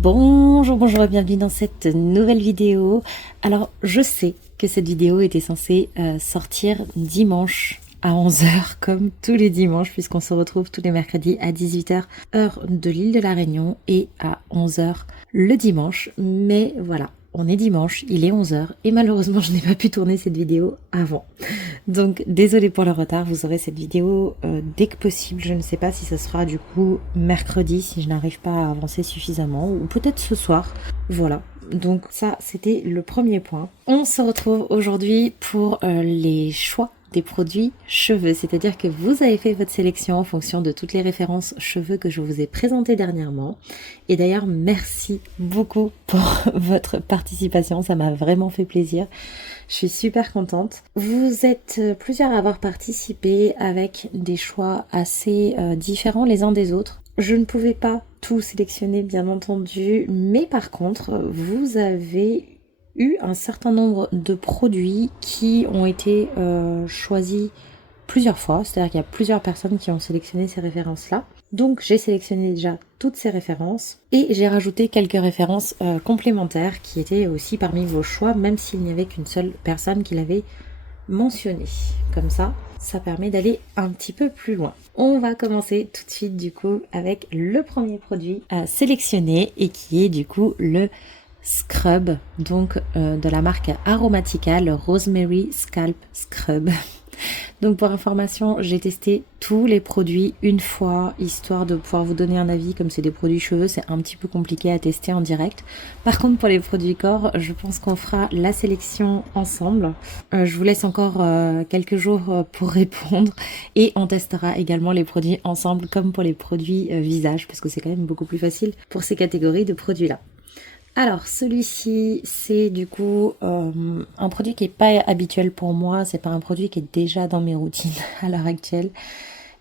Bonjour et bienvenue dans cette nouvelle vidéo. Alors je sais que cette vidéo était censée sortir dimanche à 11 heures comme tous les dimanches puisqu'on se retrouve tous les mercredis à 18 heures heure de l'île de la Réunion et à 11 heures le dimanche. Mais voilà, on est dimanche, il est 11 heures et malheureusement je n'ai pas pu tourner cette vidéo avant. Donc désolée pour le retard, vous aurez cette vidéo dès que possible. Je ne sais pas si ça sera du coup mercredi si je n'arrive pas à avancer suffisamment ou peut-être ce soir. Voilà, donc ça c'était le premier point. On se retrouve aujourd'hui pour les choix des produits cheveux, c'est-à-dire que vous avez fait votre sélection en fonction de toutes les références cheveux que je vous ai présentées dernièrement. Et d'ailleurs, merci beaucoup pour votre participation, ça m'a vraiment fait plaisir. Je suis super contente. Vous êtes plusieurs à avoir participé avec des choix assez différents les uns des autres. Je ne pouvais pas tout sélectionner bien entendu, mais par contre, vous avez eu un certain nombre de produits qui ont été choisis plusieurs fois, c'est-à-dire qu'il y a plusieurs personnes qui ont sélectionné ces références-là. Donc j'ai sélectionné déjà toutes ces références et j'ai rajouté quelques références complémentaires qui étaient aussi parmi vos choix, même s'il n'y avait qu'une seule personne qui l'avait mentionné. Comme ça, ça permet d'aller un petit peu plus loin. On va commencer tout de suite du coup avec le premier produit à sélectionner et qui est du coup le Scrub, donc de la marque Aromatica, le Rosemary Scalp Scrub. Donc pour information, j'ai testé tous les produits une fois, histoire de pouvoir vous donner un avis. Comme c'est des produits cheveux, c'est un petit peu compliqué à tester en direct. Par contre pour les produits corps, je pense qu'on fera la sélection ensemble. Je vous laisse encore quelques jours pour répondre et on testera également les produits ensemble comme pour les produits visage, parce que c'est quand même beaucoup plus facile pour ces catégories de produits là. Alors celui-ci c'est du coup un produit qui est pas habituel pour moi, c'est pas un produit qui est déjà dans mes routines à l'heure actuelle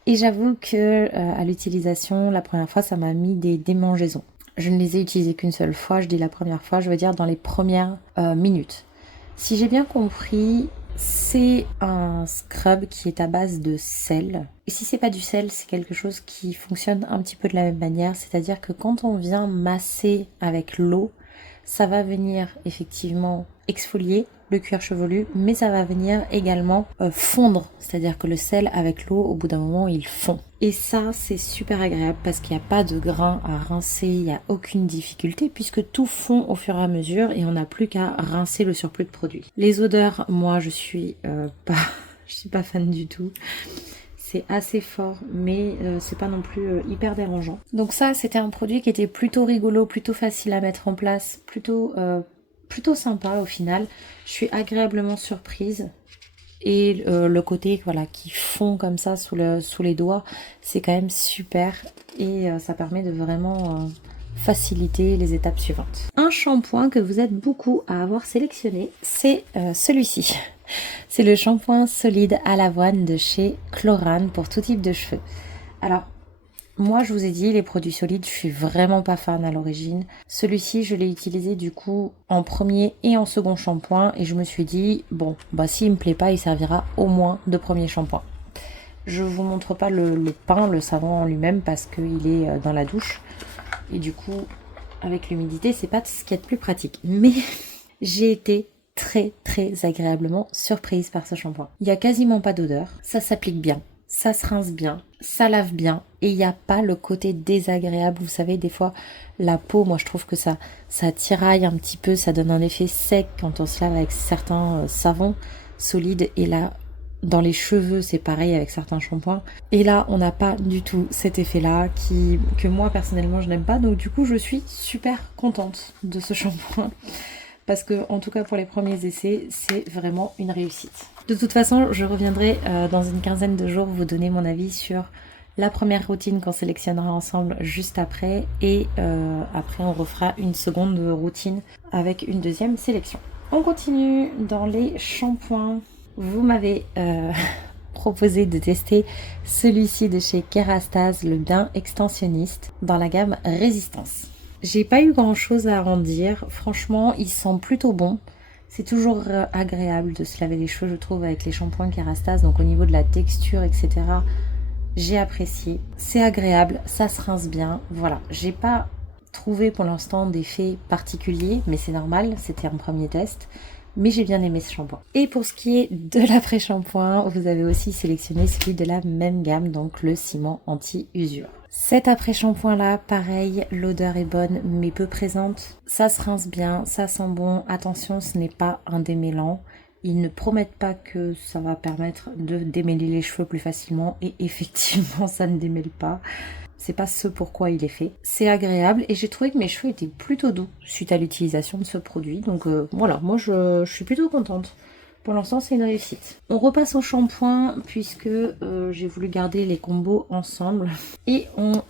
et j'avoue que à l'utilisation la première fois ça m'a mis des démangeaisons. Je ne les ai utilisés qu'une seule fois, je dis la première fois, je veux dire dans les premières minutes. Si j'ai bien compris, c'est un scrub qui est à base de sel. Et si c'est pas du sel, c'est quelque chose qui fonctionne un petit peu de la même manière, c'est-à-dire que quand on vient masser avec l'eau, ça va venir effectivement exfolier le cuir chevelu, mais ça va venir également fondre, c'est-à-dire que le sel avec l'eau, au bout d'un moment, il fond. Et ça, c'est super agréable parce qu'il n'y a pas de grains à rincer, il n'y a aucune difficulté puisque tout fond au fur et à mesure et on n'a plus qu'à rincer le surplus de produit. Les odeurs, moi, je suis pas fan du tout. C'est assez fort, mais c'est pas non plus hyper dérangeant. Donc ça, c'était un produit qui était plutôt rigolo, plutôt facile à mettre en place, plutôt sympa au final. Je suis agréablement surprise. Et le côté voilà qui fond comme ça sous les doigts, c'est quand même super. Et ça permet de vraiment faciliter les étapes suivantes. Un shampoing que vous êtes beaucoup à avoir sélectionné, c'est celui-ci. C'est le shampoing solide à l'avoine de chez Chlorane pour tout type de cheveux. Alors, moi je vous ai dit, les produits solides, je suis vraiment pas fan à l'origine. Celui-ci, je l'ai utilisé du coup en premier et en second shampoing et je me suis dit, bon, bah s'il me plaît pas, il servira au moins de premier shampoing. Je vous montre pas le pain, le savon en lui-même parce qu'il est dans la douche. Et du coup, avec l'humidité, c'est pas ce qu'il y a de plus pratique. Mais j'ai été très agréablement surprise par ce shampoing. Il y a quasiment pas d'odeur, ça s'applique bien, ça se rince bien, ça lave bien et il n'y a pas le côté désagréable. Vous savez, des fois la peau, moi je trouve que ça tiraille un petit peu, ça donne un effet sec quand on se lave avec certains savons solides et là dans les cheveux c'est pareil avec certains shampoings et là on n'a pas du tout cet effet là que moi personnellement je n'aime pas, donc du coup je suis super contente de ce shampoing. Parce que, en tout cas, pour les premiers essais, c'est vraiment une réussite. De toute façon, je reviendrai dans une quinzaine de jours vous donner mon avis sur la première routine qu'on sélectionnera ensemble juste après. Et après, on refera une seconde routine avec une deuxième sélection. On continue dans les shampoings. Vous m'avez proposé de tester celui-ci de chez Kerastase, le bain extensionniste, dans la gamme Résistance. J'ai pas eu grand chose à en dire, franchement il sent plutôt bon, c'est toujours agréable de se laver les cheveux je trouve avec les shampoings Kerastase, donc au niveau de la texture etc, j'ai apprécié, c'est agréable, ça se rince bien, voilà, j'ai pas trouvé pour l'instant d'effet particulier, mais c'est normal, c'était un premier test. Mais j'ai bien aimé ce shampoing. Et pour ce qui est de l'après-shampoing, vous avez aussi sélectionné celui de la même gamme, donc le ciment anti-usure. Cet après-shampoing là, pareil, l'odeur est bonne mais peu présente. Ça se rince bien, ça sent bon. Attention, ce n'est pas un démêlant. Ils ne promettent pas que ça va permettre de démêler les cheveux plus facilement et effectivement ça ne démêle pas. C'est pas ce pourquoi il est fait. C'est agréable et j'ai trouvé que mes cheveux étaient plutôt doux suite à l'utilisation de ce produit. Donc voilà, moi je suis plutôt contente. Pour l'instant, c'est une réussite. On repasse au shampoing puisque j'ai voulu garder les combos ensemble. Et on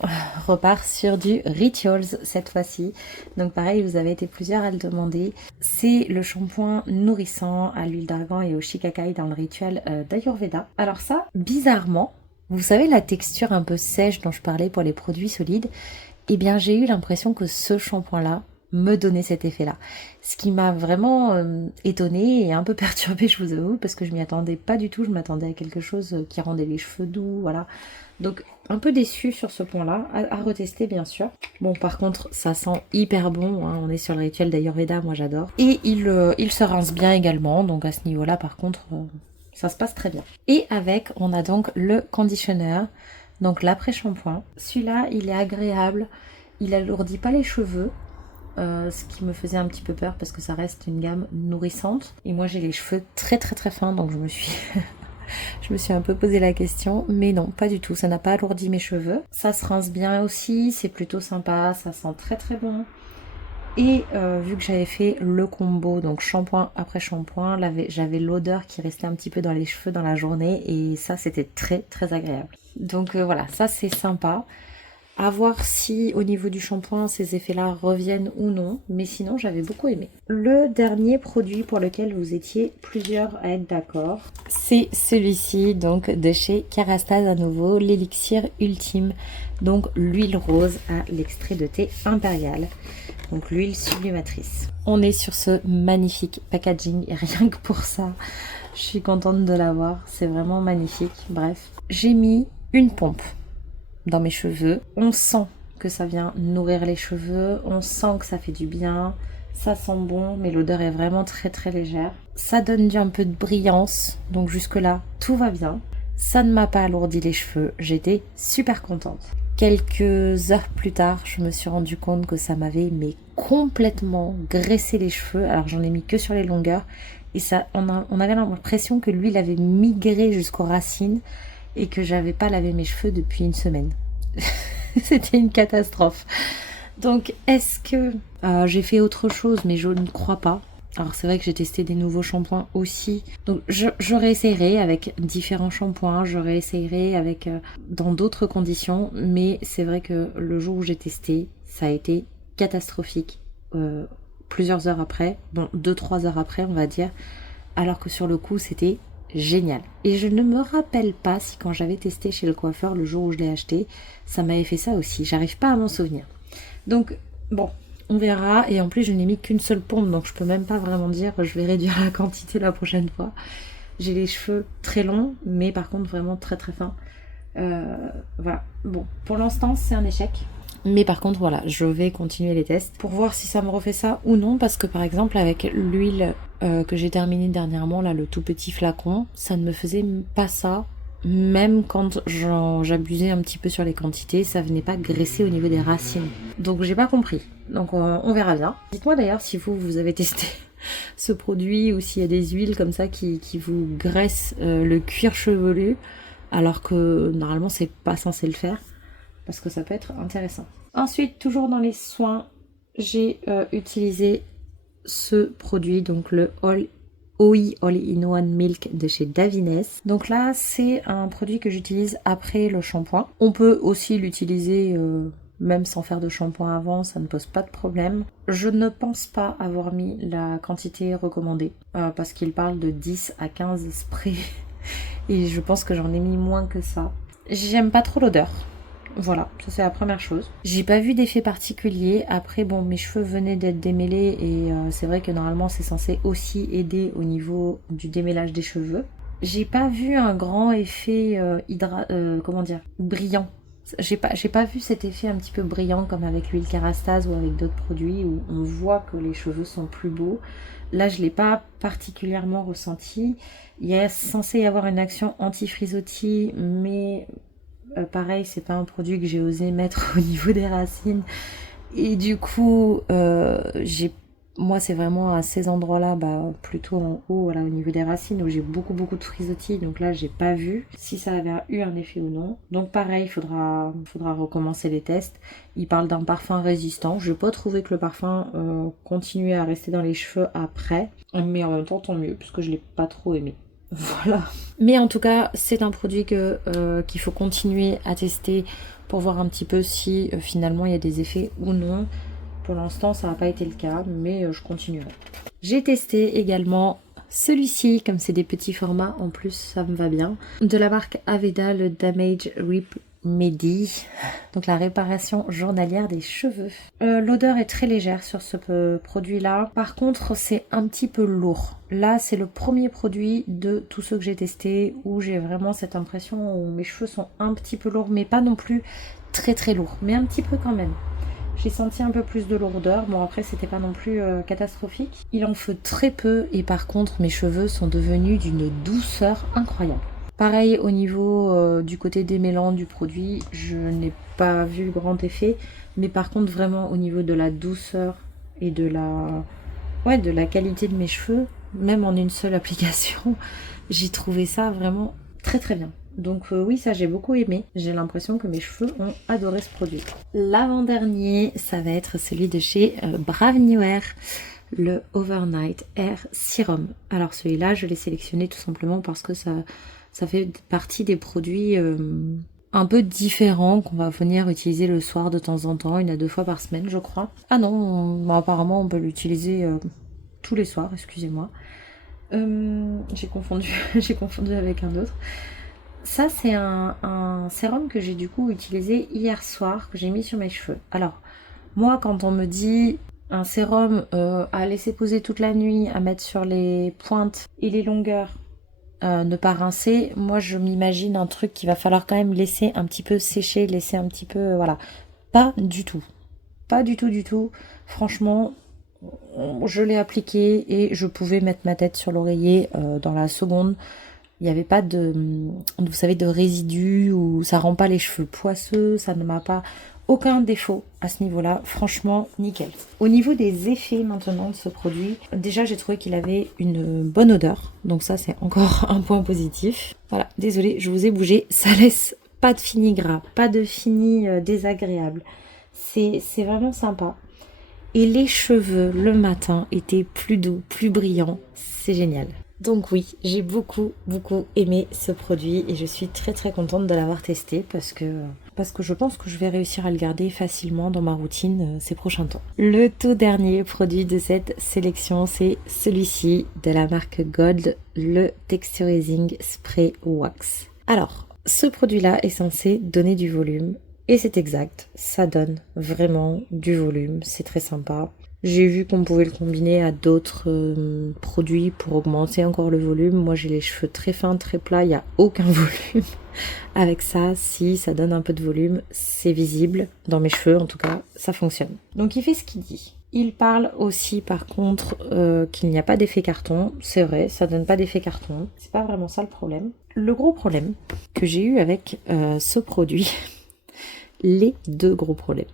repart sur du Rituals cette fois-ci. Donc pareil, vous avez été plusieurs à le demander. C'est le shampoing nourrissant à l'huile d'argan et au shikakai dans le rituel d'Ayurveda. Alors ça, bizarrement, vous savez la texture un peu sèche dont je parlais pour les produits solides, eh bien j'ai eu l'impression que ce shampoing-là me donnait cet effet-là. Ce qui m'a vraiment étonnée et un peu perturbée, je vous avoue, parce que je m'y attendais pas du tout. Je m'attendais à quelque chose qui rendait les cheveux doux, voilà. Donc un peu déçue sur ce point-là, à retester bien sûr. Bon par contre ça sent hyper bon, hein. On est sur le rituel d'Ayurveda, moi j'adore. Et il se rince bien également, donc à ce niveau-là par contre... ça se passe très bien. Et avec, on a donc le conditioner, donc l'après-shampoing. Celui-là, il est agréable, il alourdit pas les cheveux, ce qui me faisait un petit peu peur parce que ça reste une gamme nourrissante. Et moi, j'ai les cheveux très très très fins, donc je me suis... je me suis un peu posé la question, mais non, pas du tout, ça n'a pas alourdi mes cheveux. Ça se rince bien aussi, c'est plutôt sympa, ça sent très très bon. Et vu que j'avais fait le combo, donc shampoing après shampoing, j'avais l'odeur qui restait un petit peu dans les cheveux dans la journée et ça c'était très très agréable. Donc voilà, ça c'est sympa. À voir si au niveau du shampoing ces effets-là reviennent ou non, mais sinon j'avais beaucoup aimé. Le dernier produit pour lequel vous étiez plusieurs à être d'accord, c'est celui-ci, donc de chez Kerastase à nouveau, l'élixir ultime, donc l'huile rose à l'extrait de thé impérial. Donc l'huile sublimatrice. On est sur ce magnifique packaging et rien que pour ça, je suis contente de l'avoir. C'est vraiment magnifique. Bref, j'ai mis une pompe dans mes cheveux. On sent que ça vient nourrir les cheveux. On sent que ça fait du bien. Ça sent bon, mais l'odeur est vraiment très très légère. Ça donne un peu de brillance. Donc jusque là, tout va bien. Ça ne m'a pas alourdi les cheveux. J'étais super contente. Quelques heures plus tard, je me suis rendu compte que ça m'avait complètement graissé les cheveux. Alors j'en ai mis que sur les longueurs et ça, on avait l'impression que l'huile avait migré jusqu'aux racines et que j'avais pas lavé mes cheveux depuis une semaine. C'était une catastrophe. Donc est-ce que j'ai fait autre chose, mais je ne crois pas. Alors c'est vrai que j'ai testé des nouveaux shampoings aussi. Donc je réessayerai avec différents shampoings, je réessayerai avec dans d'autres conditions. Mais c'est vrai que le jour où j'ai testé, ça a été catastrophique. Plusieurs heures après, bon 2-3 heures après on va dire. Alors que sur le coup c'était génial. Et je ne me rappelle pas si quand j'avais testé chez le coiffeur le jour où je l'ai acheté, ça m'avait fait ça aussi. J'arrive pas à m'en souvenir. Donc bon... on verra, et en plus je n'ai mis qu'une seule pompe, donc je peux même pas vraiment dire je vais réduire la quantité la prochaine fois. J'ai les cheveux très longs, mais par contre vraiment très très fins. Voilà, bon, pour l'instant c'est un échec. Mais par contre voilà, je vais continuer les tests pour voir si ça me refait ça ou non, parce que par exemple avec l'huile que j'ai terminée dernièrement, là le tout petit flacon, ça ne me faisait pas ça. Même quand j'abusais un petit peu sur les quantités, ça venait pas graisser au niveau des racines. Donc j'ai pas compris. Donc on verra bien. Dites-moi d'ailleurs si vous avez testé ce produit ou s'il y a des huiles comme ça qui vous graissent le cuir chevelu, alors que normalement c'est pas censé le faire, parce que ça peut être intéressant. Ensuite, toujours dans les soins, j'ai utilisé ce produit, donc le OI All-in-One Milk de chez Davines. Donc là, c'est un produit que j'utilise après le shampoing. On peut aussi l'utiliser même sans faire de shampoing avant, ça ne pose pas de problème. Je ne pense pas avoir mis la quantité recommandée parce qu'il parle de 10 à 15 sprays et je pense que j'en ai mis moins que ça. J'aime pas trop l'odeur. Voilà, ça c'est la première chose. J'ai pas vu d'effet particulier. Après, bon, mes cheveux venaient d'être démêlés et c'est vrai que normalement c'est censé aussi aider au niveau du démêlage des cheveux. J'ai pas vu un grand effet comment dire, brillant J'ai pas vu cet effet un petit peu brillant comme avec l'huile Kérastase ou avec d'autres produits où on voit que les cheveux sont plus beaux. Là, je l'ai pas particulièrement ressenti. Il est censé y avoir une action anti-frisottis, mais pareil, c'est pas un produit que j'ai osé mettre au niveau des racines. Et du coup, moi, c'est vraiment à ces endroits-là, plutôt en haut, voilà, au niveau des racines, où j'ai beaucoup de frisottis. Donc là, j'ai pas vu si ça avait eu un effet ou non. Donc pareil, faudra recommencer les tests. Il parle d'un parfum résistant. Je n'ai pas trouvé que le parfum continuait à rester dans les cheveux après. Mais en même temps, tant mieux, puisque je l'ai pas trop aimé. Voilà. Mais en tout cas, c'est un produit qu'il faut continuer à tester pour voir un petit peu si finalement il y a des effets ou non. Pour l'instant, ça n'a pas été le cas, mais je continuerai. J'ai testé également celui-ci, comme c'est des petits formats, en plus ça me va bien. De la marque Aveda, le Damage Remedy, donc la réparation journalière des cheveux. L'odeur est très légère sur ce produit-là. Par contre, c'est un petit peu lourd. Là, c'est le premier produit de tous ceux que j'ai testés où j'ai vraiment cette impression où mes cheveux sont un petit peu lourds, mais pas non plus très lourds, mais un petit peu quand même. J'ai senti un peu plus de lourdeur. Bon, après, c'était pas non plus catastrophique. Il en fait très peu et par contre, mes cheveux sont devenus d'une douceur incroyable. Pareil, au niveau du côté démêlant du produit, je n'ai pas vu grand effet. Mais par contre, vraiment, au niveau de la douceur et de la qualité de mes cheveux, même en une seule application, j'ai trouvé ça vraiment très bien. Donc oui, ça j'ai beaucoup aimé. J'ai l'impression que mes cheveux ont adoré ce produit. L'avant-dernier, ça va être celui de chez Brave New Hair, le Overnight Hair Serum. Alors celui-là, je l'ai sélectionné tout simplement parce que ça fait partie des produits un peu différents qu'on va venir utiliser le soir de temps en temps, 1 à 2 fois par semaine, je crois. Ah non, apparemment on peut l'utiliser tous les soirs, excusez-moi. J'ai confondu avec un autre. Ça, c'est un sérum que j'ai du coup utilisé hier soir, que j'ai mis sur mes cheveux. Alors, moi, quand on me dit un sérum à laisser poser toute la nuit, à mettre sur les pointes et les longueurs, ne pas rincer, moi, je m'imagine un truc qu'il va falloir quand même laisser un petit peu sécher, laisser un petit peu, voilà. Pas du tout. Pas du tout. Franchement, je l'ai appliqué et je pouvais mettre ma tête sur l'oreiller dans la seconde. Il n'y avait pas vous savez, de résidus ou ça rend pas les cheveux poisseux, ça ne m'a pas aucun défaut à ce niveau-là. Franchement, nickel. Au niveau des effets maintenant de ce produit, déjà j'ai trouvé qu'il avait une bonne odeur. Donc ça, c'est encore un point positif. Voilà, désolée, je vous ai bougé. Ça laisse pas de fini gras, pas de fini désagréable. C'est vraiment sympa. Et les cheveux le matin étaient plus doux, plus brillants. C'est génial. Donc oui, j'ai beaucoup aimé ce produit et je suis très contente de l'avoir testé parce que je pense que je vais réussir à le garder facilement dans ma routine ces prochains temps. Le tout dernier produit de cette sélection, c'est celui-ci de la marque Gold, le Texturizing Spray Wax. Alors, ce produit-là est censé donner du volume et c'est exact, ça donne vraiment du volume, c'est très sympa. J'ai vu qu'on pouvait le combiner à d'autres produits pour augmenter encore le volume. Moi, j'ai les cheveux très fins, très plats, il n'y a aucun volume. Avec ça, si ça donne un peu de volume, c'est visible. Dans mes cheveux, en tout cas, ça fonctionne. Donc, il fait ce qu'il dit. Il parle aussi, par contre, qu'il n'y a pas d'effet carton. C'est vrai, ça donne pas d'effet carton. C'est pas vraiment ça le problème. Le gros problème que j'ai eu avec ce produit, les 2 gros problèmes,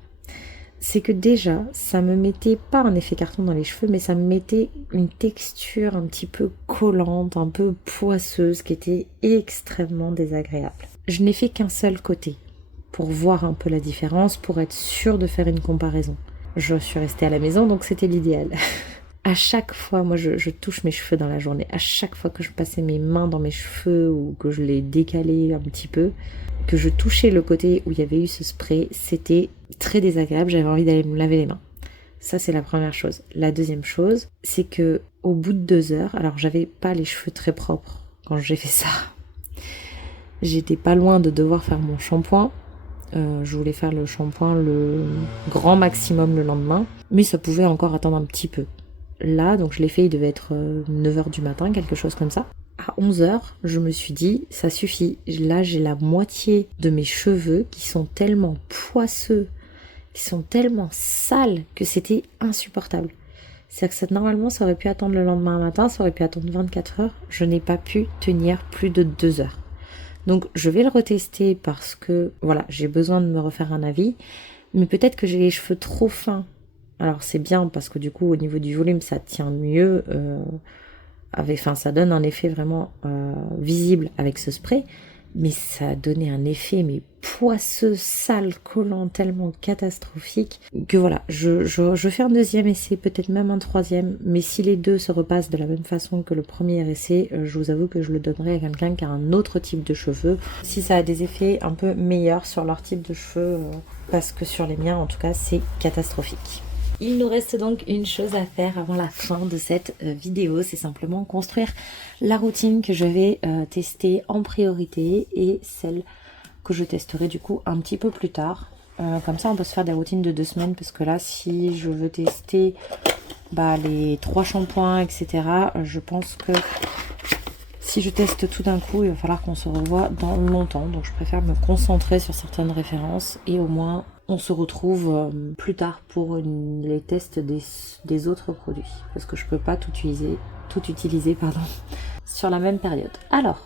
c'est que déjà, ça me mettait pas un effet carton dans les cheveux, mais ça me mettait une texture un petit peu collante, un peu poisseuse, qui était extrêmement désagréable. Je n'ai fait qu'un seul côté, pour voir un peu la différence, pour être sûre de faire une comparaison. Je suis restée à la maison, donc c'était l'idéal. À chaque fois, moi je touche mes cheveux dans la journée, à chaque fois que je passais mes mains dans mes cheveux ou que je les décalais un petit peu, que je touchais le côté où il y avait eu ce spray, c'était très désagréable, j'avais envie d'aller me laver les mains. Ça, c'est la première chose. La deuxième chose, c'est que au bout de 2 heures, alors j'avais pas les cheveux très propres quand j'ai fait ça. J'étais pas loin de devoir faire mon shampoing. Je voulais faire le shampoing le grand maximum le lendemain, mais ça pouvait encore attendre un petit peu. Là, donc je l'ai fait, il devait être 9h du matin, quelque chose comme ça. à 11h, je me suis dit, ça suffit. Là, j'ai la moitié de mes cheveux qui sont tellement poisseux, qui sont tellement sales que c'était insupportable. C'est-à-dire que normalement, ça aurait pu attendre le lendemain matin, ça aurait pu attendre 24 heures. Je n'ai pas pu tenir plus de 2 heures. Donc, je vais le retester parce que, voilà, j'ai besoin de me refaire un avis. Mais peut-être que j'ai les cheveux trop fins. Alors, c'est bien parce que du coup, au niveau du volume, ça tient mieux. Ça donne un effet vraiment visible avec ce spray. Mais ça a donné un effet poisseux, sale, collant, tellement catastrophique que voilà, je fais un deuxième essai, peut-être même un troisième, mais si les deux se repassent de la même façon que le premier essai, je vous avoue que je le donnerai à quelqu'un qui a un autre type de cheveux, si ça a des effets un peu meilleurs sur leur type de cheveux, parce que sur les miens en tout cas c'est catastrophique. Il nous reste donc une chose à faire avant la fin de cette vidéo, c'est simplement construire la routine que je vais tester en priorité et celle que je testerai du coup un petit peu plus tard. Comme ça on peut se faire des routines de 2 semaines parce que là si je veux tester les 3 shampoings etc, je pense que si je teste tout d'un coup il va falloir qu'on se revoie dans longtemps, donc je préfère me concentrer sur certaines références et au moins on se retrouve plus tard pour les tests des autres produits parce que je peux pas tout utiliser sur la même période. Alors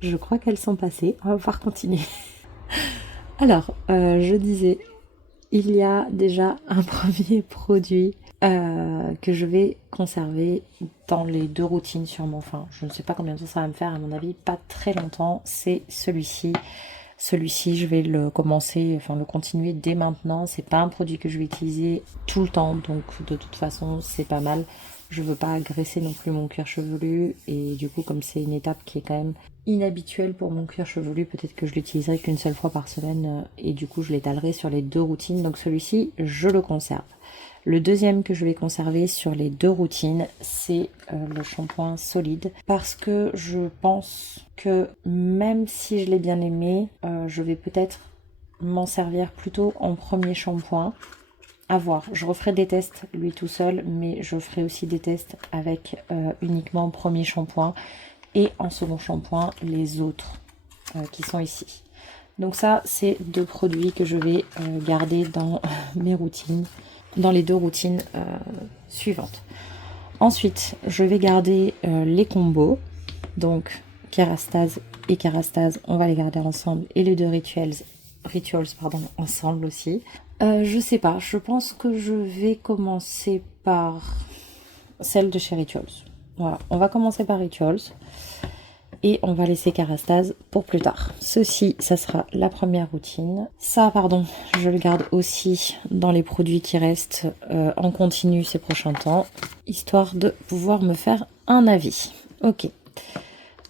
je crois qu'elles sont passées, on va pouvoir continuer. Alors, je disais, il y a déjà un premier produit que je vais conserver dans les 2 routines sûrement. Enfin, je ne sais pas combien de temps ça va me faire, à mon avis, pas très longtemps. C'est celui-ci. Celui-ci, je vais le continuer dès maintenant. C'est pas un produit que je vais utiliser tout le temps, donc de toute façon, c'est pas mal. Je veux pas agresser non plus mon cuir chevelu et du coup comme c'est une étape qui est quand même inhabituelle pour mon cuir chevelu, peut-être que je l'utiliserai qu'une seule fois par semaine et du coup je l'étalerai sur les 2 routines. Donc celui-ci je le conserve. Le deuxième que je vais conserver sur les 2 routines, c'est le shampoing solide parce que je pense que même si je l'ai bien aimé, je vais peut-être m'en servir plutôt en premier shampoing. À voir, je referai des tests lui tout seul, mais je ferai aussi des tests avec uniquement premier shampoing et en second shampoing les autres qui sont ici. Donc ça, c'est 2 produits que je vais garder dans mes routines, dans les 2 routines suivantes. Ensuite, je vais garder les combos, donc Kerastase et Kerastase, on va les garder ensemble, et les 2 Rituals ensemble aussi. Je sais pas, je pense que je vais commencer par celle de chez Rituals. Voilà, on va commencer par Rituals et on va laisser Kerastase pour plus tard. Ceci, ça sera la première routine. Ça, je le garde aussi dans les produits qui restent en continu ces prochains temps, histoire de pouvoir me faire un avis. Ok,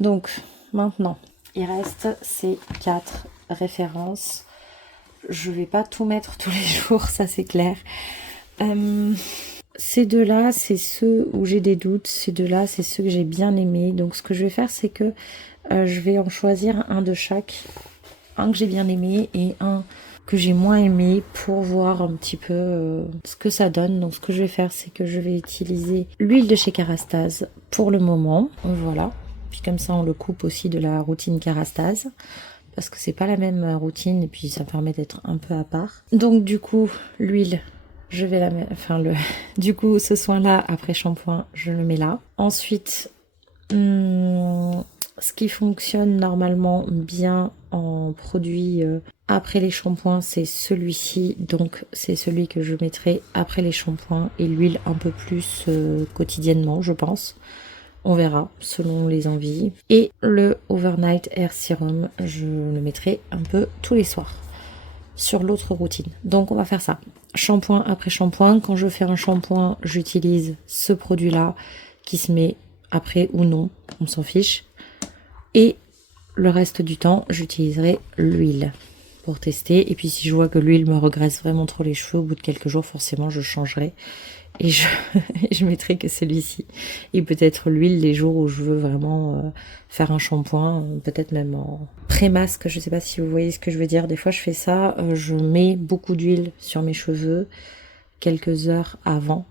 donc maintenant, il reste ces 4 références. Je vais pas tout mettre tous les jours, ça c'est clair. Ces 2-là, c'est ceux où j'ai des doutes. Ces 2-là, c'est ceux que j'ai bien aimés. Donc ce que je vais faire, c'est que je vais en choisir un de chaque. Un que j'ai bien aimé et un que j'ai moins aimé pour voir un petit peu ce que ça donne. Donc ce que je vais faire, c'est que je vais utiliser l'huile de chez Kerastase pour le moment. Voilà. Puis comme ça, on le coupe aussi de la routine Kerastase. Parce que c'est pas la même routine et puis ça permet d'être un peu à part. Donc du coup, l'huile, je vais la mettre, du coup, ce soin-là, après shampoing, je le mets là. Ensuite, ce qui fonctionne normalement bien en produit après les shampoings, c'est celui-ci. Donc c'est celui que je mettrai après les shampoings et l'huile un peu plus quotidiennement, je pense. On verra selon les envies. Et le Overnight Hair Serum, je le mettrai un peu tous les soirs sur l'autre routine. Donc on va faire ça. Shampoing après shampoing. Quand je fais un shampoing, j'utilise ce produit-là qui se met après ou non. On s'en fiche. Et le reste du temps, j'utiliserai l'huile pour tester. Et puis si je vois que l'huile me regraisse vraiment trop les cheveux, au bout de quelques jours, forcément, je changerai. Et je mettrai que celui-ci. Et peut-être l'huile les jours où je veux vraiment faire un shampoing, peut-être même en pré-masque, je sais pas si vous voyez ce que je veux dire. Des fois je fais ça, je mets beaucoup d'huile sur mes cheveux quelques heures avant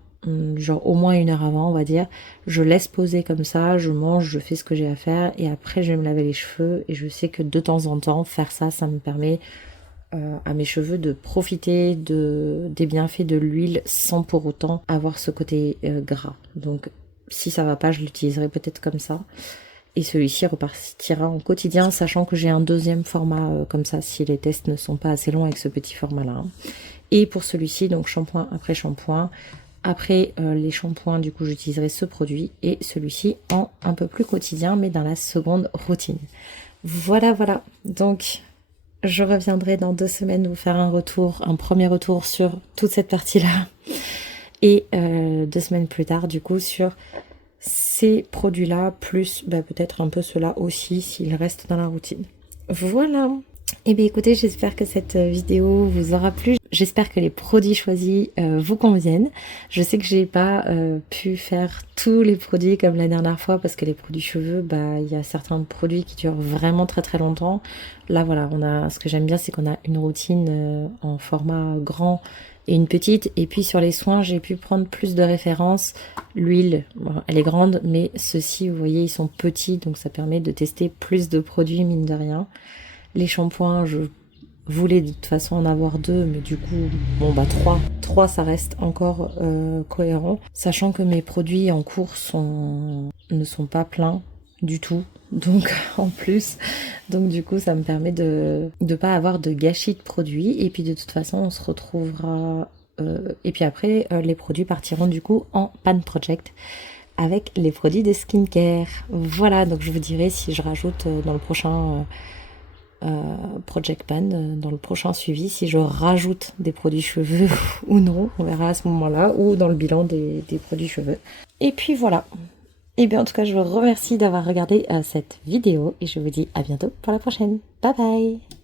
genre au moins 1 heure avant, on va dire. Je laisse poser comme ça, je mange, je fais ce que j'ai à faire et après je vais me laver les cheveux. Et je sais que de temps en temps, faire ça, ça me permet à mes cheveux de profiter des bienfaits de l'huile sans pour autant avoir ce côté gras. Donc si ça va pas, je l'utiliserai peut-être comme ça. Et celui-ci repartira en quotidien, sachant que j'ai un deuxième format comme ça, si les tests ne sont pas assez longs avec ce petit format-là. Et pour celui-ci, donc shampoing après shampoing. Après les shampoings, du coup, j'utiliserai ce produit et celui-ci en un peu plus quotidien, mais dans la seconde routine. Voilà, voilà. Donc, je reviendrai dans 2 semaines vous faire un premier retour sur toute cette partie-là. Et 2 semaines plus tard, du coup, sur ces produits-là, plus peut-être un peu ceux-là aussi, s'ils restent dans la routine. Voilà. Et bien écoutez, j'espère que cette vidéo vous aura plu. J'espère que les produits choisis vous conviennent. Je sais que j'ai pas pu faire tous les produits comme la dernière fois parce que les produits cheveux, il y a certains produits qui durent vraiment très très longtemps. Là voilà, ce que j'aime bien, c'est qu'on a une routine en format grand et une petite. Et puis sur les soins, j'ai pu prendre plus de références. L'huile, elle est grande, mais ceux-ci, vous voyez, ils sont petits, donc ça permet de tester plus de produits, mine de rien. Les shampoings, je voulais de toute façon en avoir 2, mais du coup, 3. 3, ça reste encore cohérent. Sachant que mes produits en cours ne sont pas pleins du tout. Donc, en plus, du coup, ça me permet de ne pas avoir de gâchis de produits. Et puis, de toute façon, on se retrouvera... et puis après, les produits partiront du coup en Pan Project avec les produits de skincare. Voilà, donc je vous dirai si je rajoute dans le prochain... Project Pan, dans le prochain suivi, si je rajoute des produits cheveux ou non, on verra à ce moment-là, ou dans le bilan des produits cheveux. Et puis voilà. Et bien en tout cas, je vous remercie d'avoir regardé cette vidéo et je vous dis à bientôt pour la prochaine. Bye bye!